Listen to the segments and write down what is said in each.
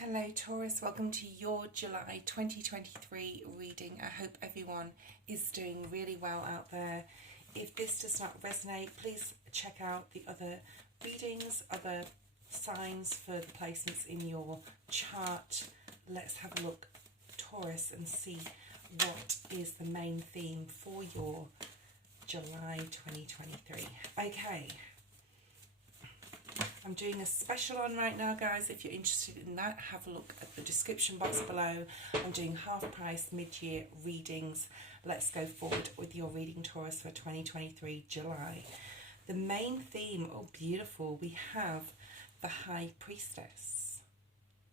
Hello Taurus, welcome to your July 2023 reading. I hope everyone is doing really well out there. If this does not resonate, please check out the other readings, other signs for the placements in your chart. Let's have a look, Taurus, and see what is the main theme for your July 2023. Okay. I'm doing a special on right now, guys. If you're interested in that, have a look at the description box below. I'm doing half price mid-year readings. Let's go forward with your reading, Taurus, for 2023 July. The main theme, oh beautiful, we have the High Priestess.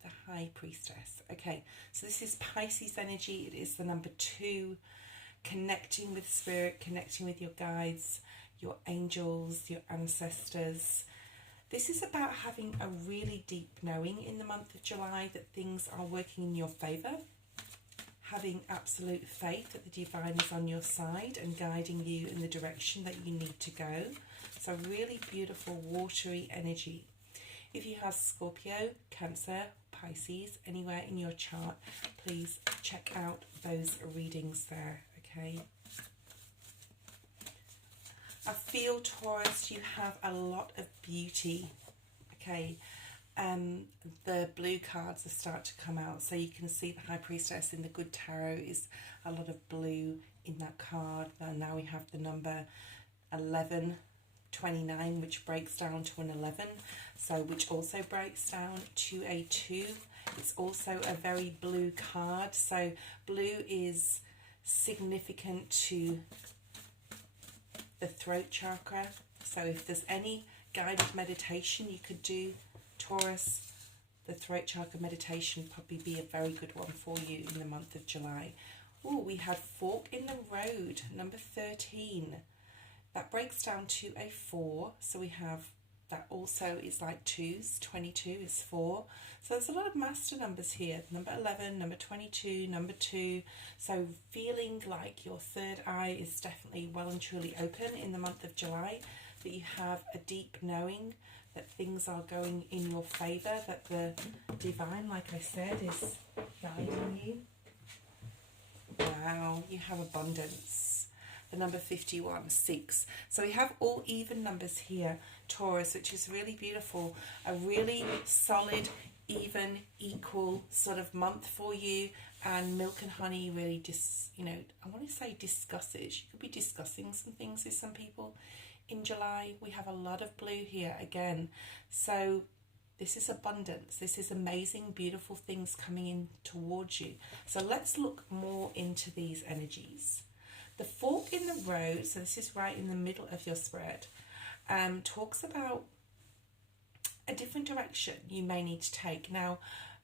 The High Priestess. Okay, so this is Pisces energy. It is the number 2, connecting with spirit, connecting with your guides, your angels, your ancestors. This is about having a really deep knowing in the month of July that things are working in your favour, having absolute faith that the divine is on your side and guiding you in the direction that you need to go. So really beautiful watery energy. If you have Scorpio, Cancer, Pisces, anywhere in your chart, please check out those readings there, okay? I feel, Taurus, you have a lot of beauty, okay? The blue cards are start to come out, so you can see the High Priestess in the Good Tarot is a lot of blue in that card. And now we have the number 1129, which breaks down to an 11, so which also breaks down to a 2. It's also a very blue card, so blue is significant to the throat chakra. So if there's any guided meditation you could do, Taurus, the throat chakra meditation probably be a very good one for you in the month of July. Oh, we had Fork in the Road, number 13. That breaks down to a 4. So we have that also is like 2s. 22 is 4. So there's a lot of master numbers here. Number 11, number 22, number 2. So feeling like your third eye is definitely well and truly open in the month of July, that you have a deep knowing that things are going in your favour, that the divine, like I said, is guiding you. Wow, you have abundance. The number 51, 6. So we have all even numbers here, Taurus, which is really beautiful. A really solid, even, equal sort of month for you. And Milk and Honey really I want to say discusses. You could be discussing some things with some people. In July, we have a lot of blue here again. So this is abundance. This is amazing, beautiful things coming in towards you. So let's look more into these energies. The Fork in the Road, so this is right in the middle of your spread, talks about a different direction you may need to take. Now,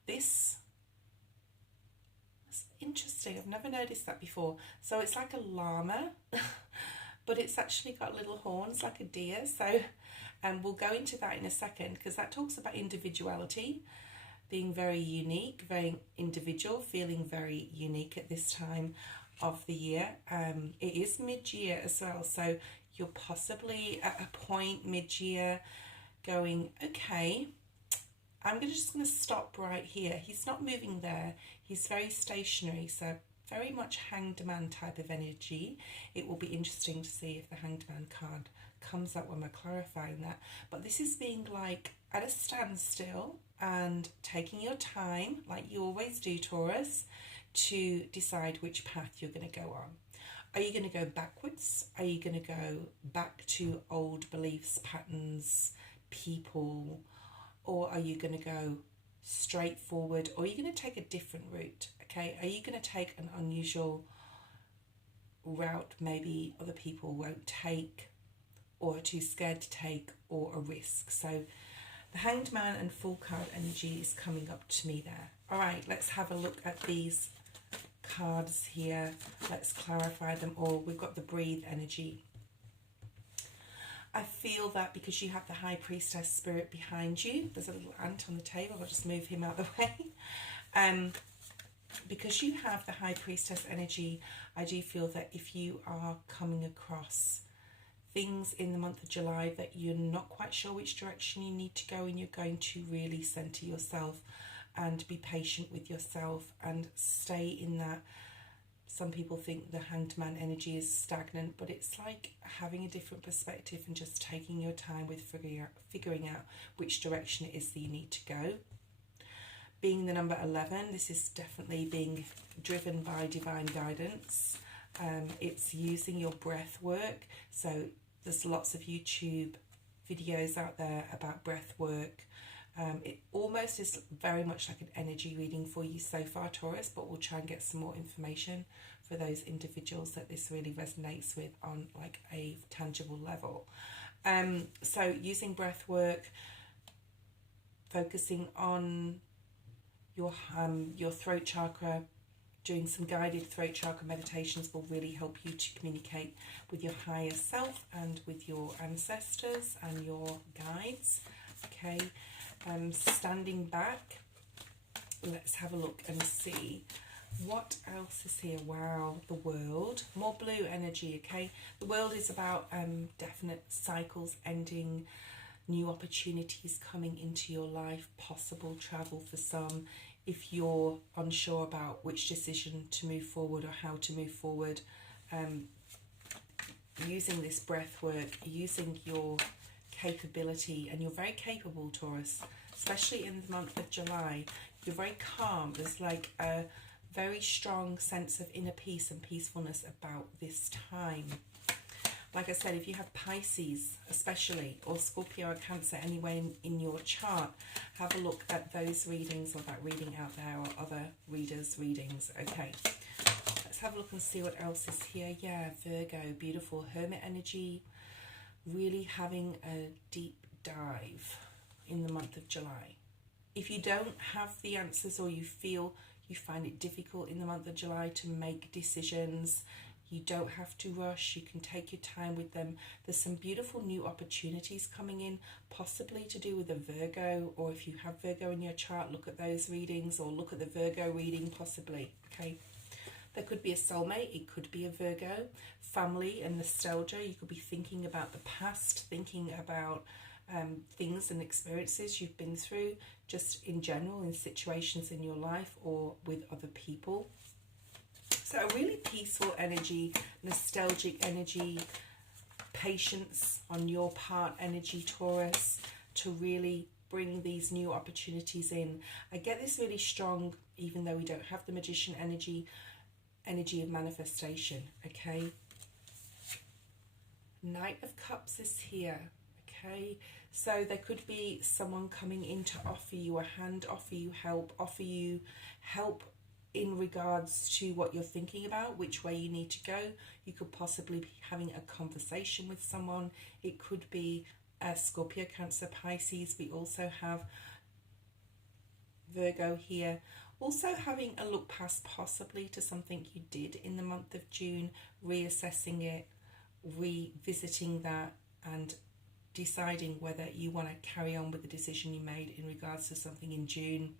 this is interesting. I've never noticed that before. So it's like a llama, but it's actually got little horns like a deer. So we'll go into that in a second, because that talks about individuality, being very unique, very individual, feeling very unique at this time of the year. It is mid-year as well, so you're possibly at a point mid-year going, okay, I'm just going to stop right here. He's not moving there. He's very stationary, so very much Hanged Man type of energy. It will be interesting to see if the Hanged Man card comes up when we're clarifying that. But this is being like at a standstill and taking your time, like you always do, Taurus, to decide which path you're going to go on. Are you going to go backwards? Are you going to go back to old beliefs, patterns, people? Or are you going to go straight forward? Or are you going to take a different route? Okay, are you going to take an unusual route maybe other people won't take, or are too scared to take, or a risk? So the Hanged Man and Fool card energy is coming up to me there. All right, let's have a look at these cards here. Let's clarify them all. We've got the Breathe energy. I feel that because you have the High Priestess spirit behind you, there's a little ant on the table, I'll just move him out of the way. Because you have the High Priestess energy, I do feel that if you are coming across things in the month of July that you're not quite sure which direction you need to go, and you're going to really center yourself and be patient with yourself and stay in that. Some people think the Hanged Man energy is stagnant, but it's like having a different perspective and just taking your time with figuring out which direction it is that you need to go. Being the number 11, this is definitely being driven by divine guidance. It's using your breath work. So there's lots of YouTube videos out there about breath work. It almost is very much like an energy reading for you so far, Taurus, but we'll try and get some more information for those individuals that this really resonates with on like a tangible level. So using breath work, focusing on your throat chakra, doing some guided throat chakra meditations will really help you to communicate with your higher self and with your ancestors and your guides. Okay, standing back, let's have a look and see what else is here. Wow, the world, more blue energy. Okay, the world is about definite cycles ending, new opportunities coming into your life, possible travel for some. If you're unsure about which decision to move forward or how to move forward, using this breath work, using your capability, and you're very capable, Taurus, especially in the month of July. You're very calm. There's like a very strong sense of inner peace and peacefulness about this time. Like I said, if you have Pisces especially, or Scorpio or Cancer anyway in your chart, have a look at those readings or that reading out there or other readers' readings. Okay, let's have a look and see what else is here. Yeah, Virgo, beautiful Hermit energy, really having a deep dive in the month of July. If you don't have the answers or you feel you find it difficult in the month of July to make decisions, you don't have to rush. You can take your time with them. There's some beautiful new opportunities coming in, possibly to do with a Virgo, or if you have Virgo in your chart, look at those readings or look at the Virgo reading possibly. Okay, there could be a soulmate, it could be a Virgo. Family and nostalgia, you could be thinking about the past, thinking about things and experiences you've been through, just in general, in situations in your life or with other people. So a really peaceful energy, nostalgic energy, patience on your part energy, Taurus, to really bring these new opportunities in. I get this really strong, even though we don't have the Magician energy of manifestation. Okay, Knight of Cups is here. Okay, so there could be someone coming in to offer you a hand, offer you help in regards to what you're thinking about, which way you need to go. You could possibly be having a conversation with someone. It could be a Scorpio, Cancer, Pisces. We also have Virgo here. Also having a look past possibly to something you did in the month of June, reassessing it, revisiting that, and deciding whether you want to carry on with the decision you made in regards to something in June,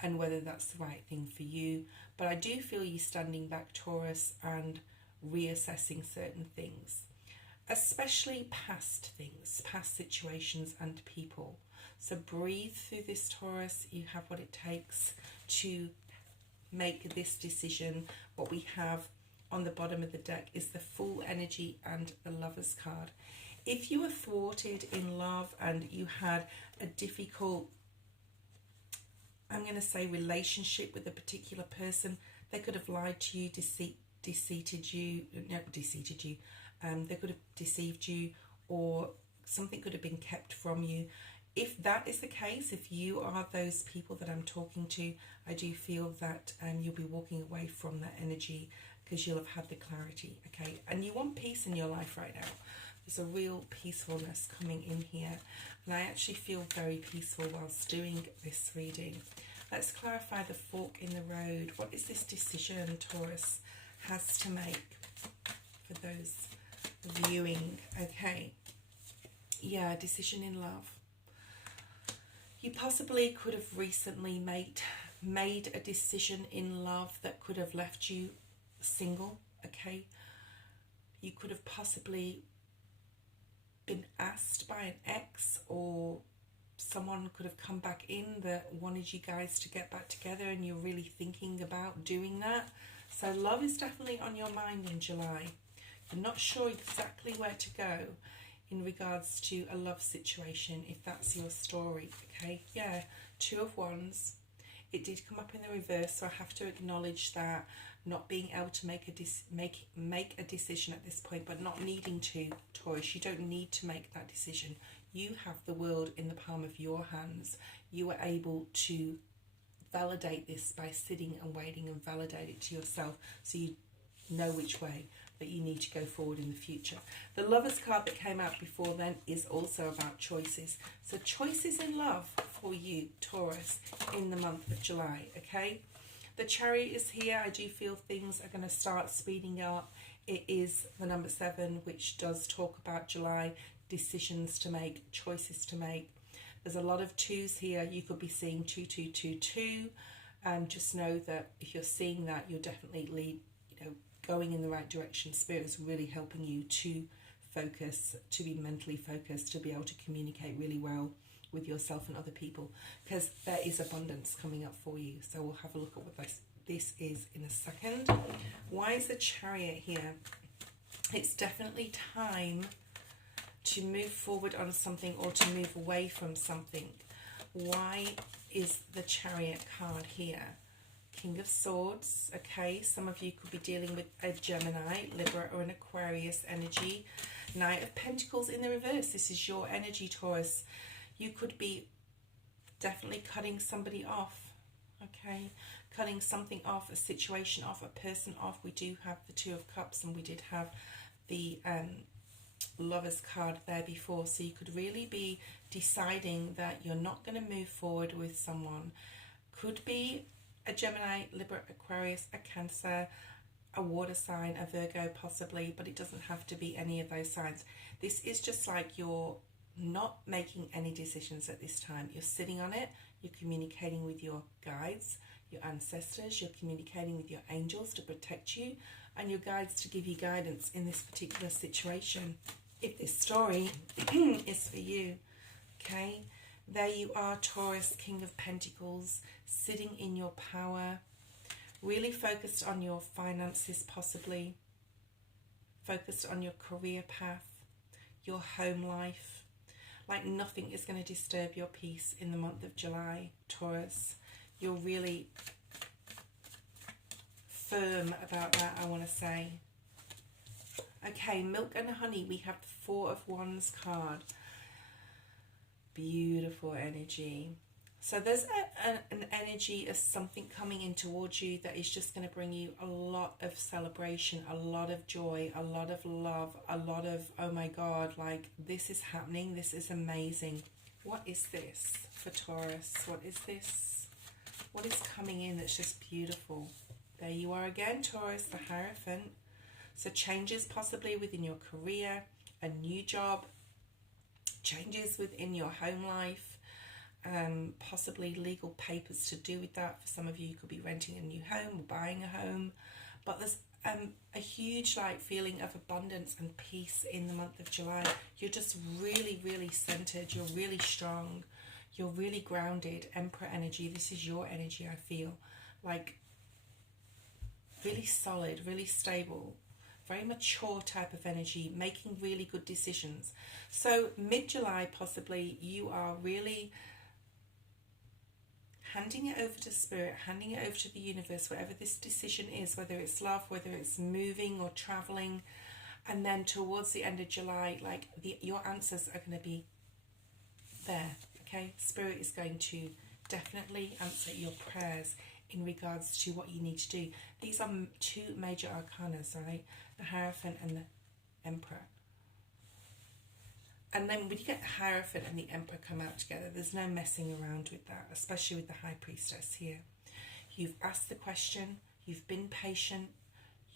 and whether that's the right thing for you. But I do feel you standing back, Taurus, and reassessing certain things, especially past things, past situations and people. So breathe through this, Taurus. You have what it takes to make this decision. What we have on the bottom of the deck is the Fool energy and the Lover's card. If you were thwarted in love and you had a difficult, I'm going to say, relationship with a particular person, they could have lied to you, deceived you. They could have deceived you, or something could have been kept from you. If that is the case, if you are those people that I'm talking to, I do feel that you'll be walking away from that energy because you'll have had the clarity, okay? And you want peace in your life right now. There's a real peacefulness coming in here. And I actually feel very peaceful whilst doing this reading. Let's clarify the fork in the road. What is this decision Taurus has to make for those viewing? Okay. Yeah, decision in love. You possibly could have recently made a decision in love that could have left you single, okay? You could have possibly been asked by an ex or someone could have come back in that wanted you guys to get back together, and you're really thinking about doing that. So love is definitely on your mind in July. You're not sure exactly where to go in regards to a love situation, if that's your story. Okay, yeah, 2 of Wands. It did come up in the reverse, so I have to acknowledge that, not being able to make a decision at this point, but not needing to, Taurus. You don't need to make that decision. You have the world in the palm of your hands. You are able to validate this by sitting and waiting and validate it to yourself, so you know which way that you need to go forward in the future. The Lovers card that came out before then is also about choices. So choices in love for you, Taurus, in the month of July, okay? The Chariot is here. I do feel things are going to start speeding up. It is the number 7, which does talk about July, decisions to make, choices to make. There's a lot of 2s here. You could be seeing 2222, and just know that if you're seeing that, you're definitely going in the right direction. Spirit is really helping you to focus, to be mentally focused, to be able to communicate really well with yourself and other people, because there is abundance coming up for you. So we'll have a look at what this is in a second. Why is the Chariot here? It's definitely time to move forward on something or to move away from something. Why is the Chariot card here? King of Swords, okay, some of you could be dealing with a Gemini, Libra or an Aquarius energy. Knight of Pentacles in the reverse, this is your energy, Taurus. You could be definitely cutting somebody off, okay, cutting something off, a situation off, a person off. We do have the 2 of Cups, and we did have the Lovers card there before, so you could really be deciding that you're not going to move forward with someone. Could be a Gemini, Libra, Aquarius, a Cancer, a water sign, a Virgo possibly, but it doesn't have to be any of those signs. This is just like you're not making any decisions at this time. You're sitting on it, you're communicating with your guides, your ancestors, you're communicating with your angels to protect you, and your guides to give you guidance in this particular situation, if this story is for you, okay? There you are, Taurus, King of Pentacles, sitting in your power, really focused on your finances possibly, focused on your career path, your home life. Like nothing is going to disturb your peace in the month of July, Taurus. You're really firm about that, I want to say. Okay, Milk and Honey, we have the 4 of Wands card. Beautiful energy. So there's an energy of something coming in towards you that is just going to bring you a lot of celebration, a lot of joy, a lot of love, a lot of, oh my God, like this is happening, this is amazing. What is this for Taurus? What is this? What is coming in that's just beautiful? There you are again, Taurus, the Hierophant. So changes possibly within your career, a new job, changes within your home life, possibly legal papers to do with that. For some of you, you could be renting a new home or buying a home, but there's a huge like feeling of abundance and peace in the month of July. You're just really, really centered. You're really strong. You're really grounded. Emperor energy. This is your energy, I feel. Like really solid, really stable. Very mature type of energy, making really good decisions. So mid-July possibly, you are really handing it over to Spirit, handing it over to the universe, whatever this decision is, whether it's love, whether it's moving or traveling. And then towards the end of July, like your answers are going to be there, okay? Spirit is going to definitely answer your prayers in regards to what you need to do. These are 2 major arcanas, right? The Hierophant and the Emperor. And then when you get the Hierophant and the Emperor come out together, there's no messing around with that, especially with the High Priestess here. You've asked the question, you've been patient,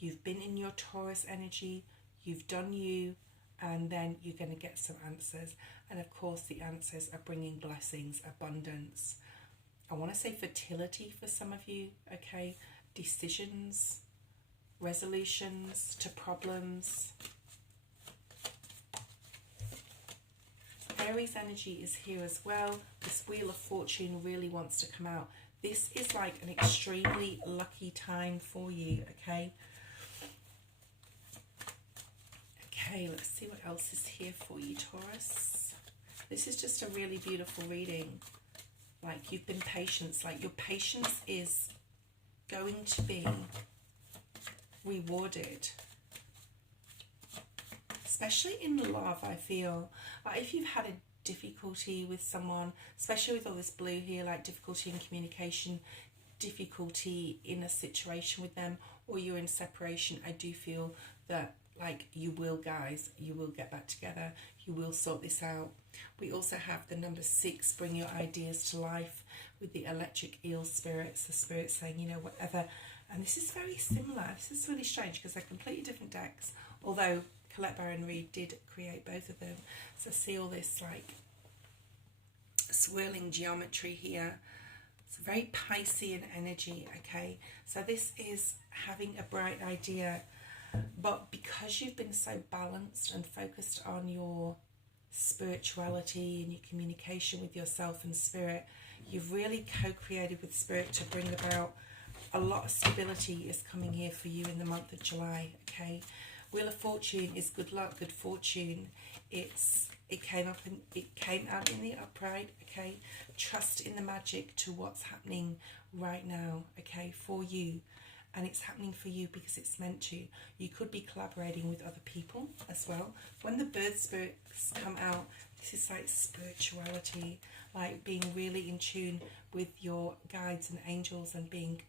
you've been in your Taurus energy, you've done you, and then you're going to get some answers. And of course the answers are bringing blessings, abundance. I want to say fertility for some of you, okay? Decisions, resolutions to problems. Okay, Fairies energy is here as well. This Wheel of Fortune really wants to come out. This is like an extremely lucky time for you, okay? Okay, let's see what else is here for you, Taurus. This is just a really beautiful reading. Like, you've been patient. Like, your patience is going to be rewarded. Especially in love, I feel. Like, if you've had a difficulty with someone, especially with all this blue here, like difficulty in communication, difficulty in a situation with them, or you're in separation, I do feel that, like, you will, guys, you will get back together. You will sort this out. We also have the number 6, bring your ideas to life, with the electric eel spirits, the spirits saying, you know, whatever. And this is very similar. This is really strange because they're completely different decks, although Colette Baron Reid did create both of them. So see all this like swirling geometry here. It's very Piscean energy, okay? So this is having a bright idea, but because you've been so balanced and focused on your spirituality and your communication with yourself and spirit, you've really co-created with spirit to bring about a lot of stability is coming here for you in the month of July, okay? Wheel of Fortune is good luck, good fortune. It came out in the upright, okay? Trust in the magic to what's happening right now, okay, for you. And it's happening for you because it's meant to. You could be collaborating with other people as well. When the bird spirits come out, this is like spirituality, like being really in tune with your guides and angels and being,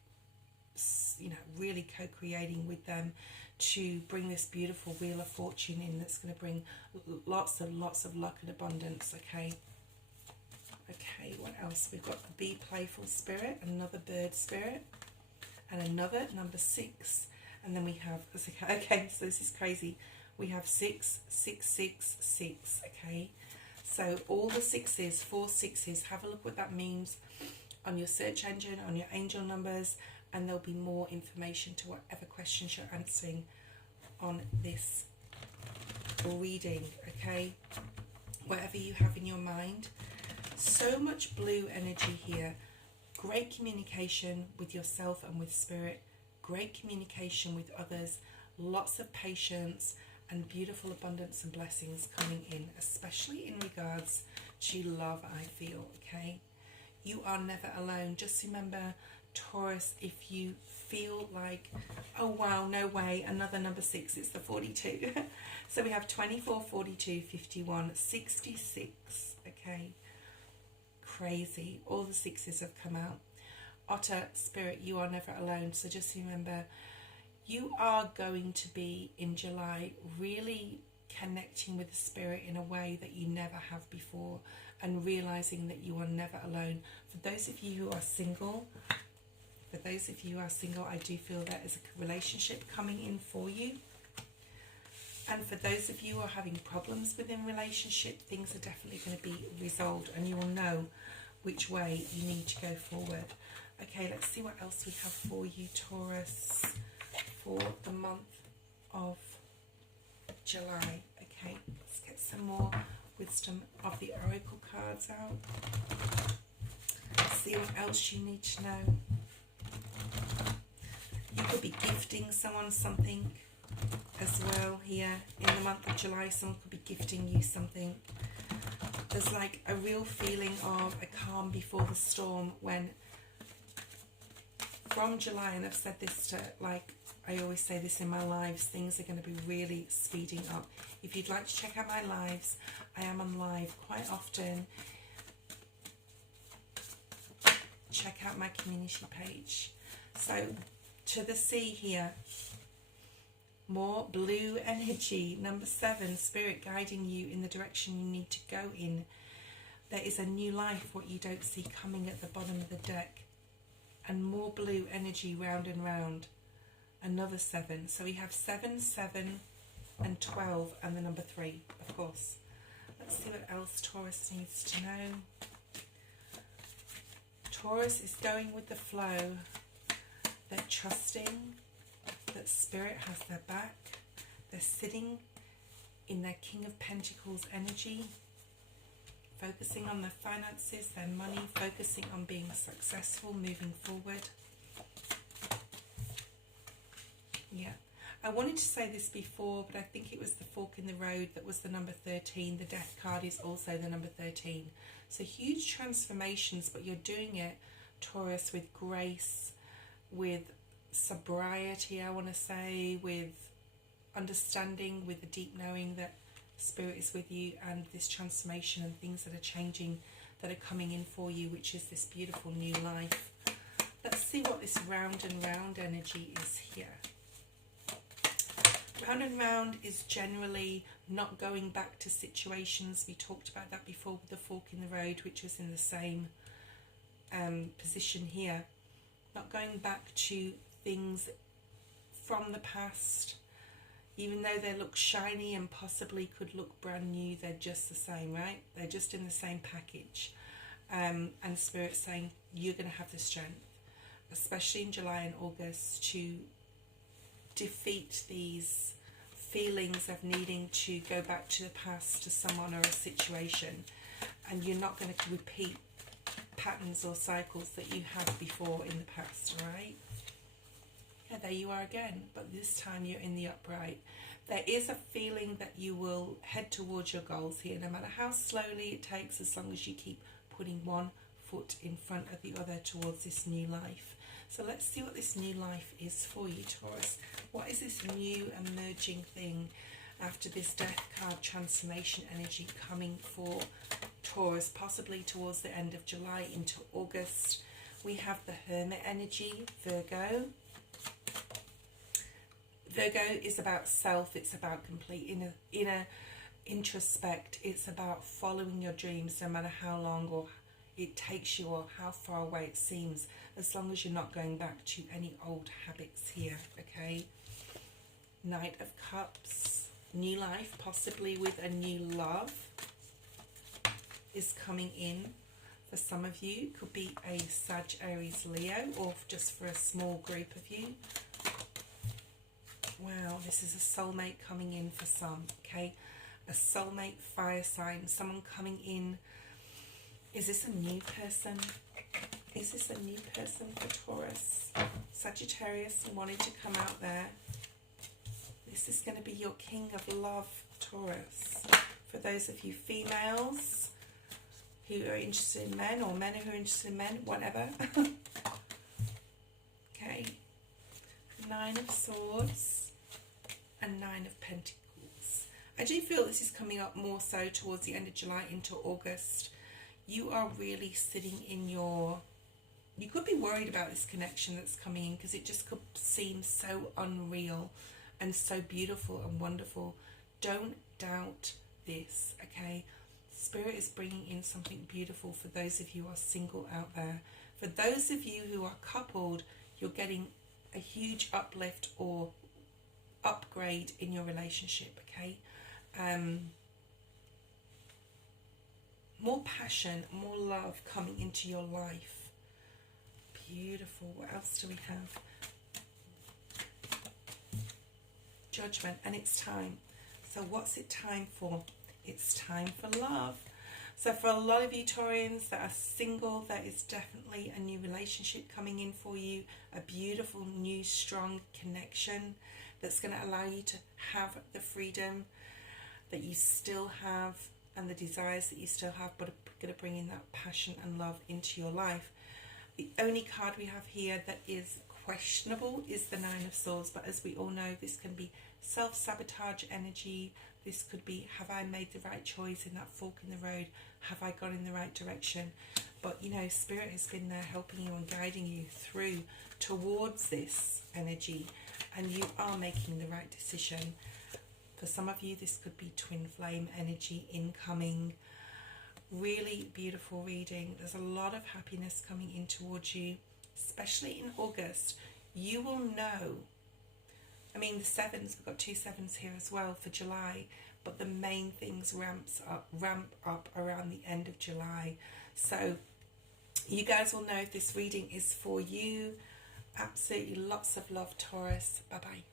you know, really co-creating with them to bring this beautiful Wheel of Fortune in that's going to bring lots of luck and abundance, okay? Okay, what else? We've got the Be Playful spirit, another bird spirit, and another number 6. And then we have, okay, so this is crazy. We have 6, 6, 6, 6, okay? So all the 6s, 4 6s, have a look what that means on your search engine, on your angel numbers, and there'll be more information to whatever questions you're answering on this reading, okay? Whatever you have in your mind. So much blue energy here. Great communication with yourself and with spirit. Great communication with others. Lots of patience and beautiful abundance and blessings coming in, especially in regards to love, I feel, okay? You are never alone. Just remember, Taurus, if you feel like, oh wow, no way, another number 6, it's the 42. So we have 24, 42, 51, 66, okay? Crazy. All the 6s have come out. Otter spirit, you are never alone. So just remember, you are going to be in July really connecting with the spirit in a way that you never have before, and realizing that you are never alone. For those of you who are single, I do feel there is a relationship coming in for you. And for those of you who are having problems within relationship, things are definitely going to be resolved, and you will know which way you need to go forward. Okay, let's see what else we have for you, Taurus, for the month of July. Okay, let's get some more wisdom of the oracle cards out. See what else you need to know. You could be gifting someone something as well here in the month of July. Someone could be gifting you something. There's like a real feeling of a calm before the storm when, from July, and I've said this to, like, I always say this in my lives, things are going to be really speeding up. If you'd like to check out my lives, I am on live quite often. Check out my community page. So, to the sea here, more blue energy. Number 7, spirit guiding you in the direction you need to go in. There is a new life, what you don't see coming at the bottom of the deck. And more blue energy round and round. Another 7. So we have 7, 7, and 12, and the number 3, of course. Let's see what else Taurus needs to know. Taurus is going with the flow. They're trusting that spirit has their back. They're sitting in their King of Pentacles energy. focusing on their finances, their money, focusing on being successful, moving forward. Yeah. I wanted to say this before, but I think it was the fork in the road that was the number 13. The death card is also the number 13. So huge transformations, but you're doing it, Taurus, with grace, with sobriety, I want to say, with understanding, with the deep knowing that Spirit is with you, and this transformation and things that are changing, that are coming in for you, which is this beautiful new life. Let's see what this round and round energy is here. Round and round is generally not going back to situations. We talked about that before with the fork in the road, which was in the same position here. Not going back to things from the past. Even though they look shiny and possibly could look brand new, they're just the same, right? They're just in the same package. And Spirit's saying you're going to have the strength, especially in July and August, to defeat these feelings of needing to go back to the past, to someone or a situation. And you're not going to repeat patterns or cycles that you had before in the past, right? Yeah, there you are again, but this time you're in the upright. There is a feeling that you will head towards your goals here, no matter how slowly it takes, as long as you keep putting one foot in front of the other towards this new life. So let's see what this new life is for you, Taurus. What is this new emerging thing after this death card transformation energy coming for Taurus, possibly towards the end of July into August? We have the Hermit energy, Virgo. Virgo is about self, it's about complete inner introspect, it's about following your dreams no matter how long or it takes you or how far away it seems, as long as you're not going back to any old habits here, okay? Knight of Cups, new life, possibly with a new love, is coming in for some of you. Could be a Sag, Aries, Leo, or just for a small group of you. Wow, this is a soulmate coming in for some, okay? A soulmate fire sign, someone coming in. Is this a new person? Is this a new person for Taurus? Sagittarius, you wanted to come out there. This is going to be your king of love, Taurus. For those of you females who are interested in men, or men who are interested in men, whatever. Okay. 9 of Swords and 9 of Pentacles. I do feel this is coming up more so towards the end of July into August. You are really sitting in your... You could be worried about this connection that's coming in, because it just could seem so unreal and so beautiful and wonderful. Don't doubt this, okay? Spirit is bringing in something beautiful for those of you who are single out there. For those of you who are coupled, you're getting a huge uplift or upgrade in your relationship, okay? More passion, more love coming into your life. Beautiful. What else do we have? Judgment, and it's time. So what's it time for? It's time for love. So for a lot of you Taurians that are single, there is definitely a new relationship coming in for you, a beautiful new strong connection that's going to allow you to have the freedom that you still have and the desires that you still have, but are going to bring in that passion and love into your life. The only card we have here that is questionable is the 9 of Swords, but as we all know, this can be self-sabotage energy. This could be, have I made the right choice in that fork in the road? Have I gone in the right direction? But you know, Spirit has been there helping you and guiding you through towards this energy, and you are making the right decision. For some of you, this could be twin flame energy incoming. Really beautiful reading. There's a lot of happiness coming in towards you, especially in August. You will know. I mean, the 7s, we've got 2 7s here as well for July, but the main things ramp up around the end of July. So you guys will know if this reading is for you. Absolutely lots of love, Taurus. Bye-bye.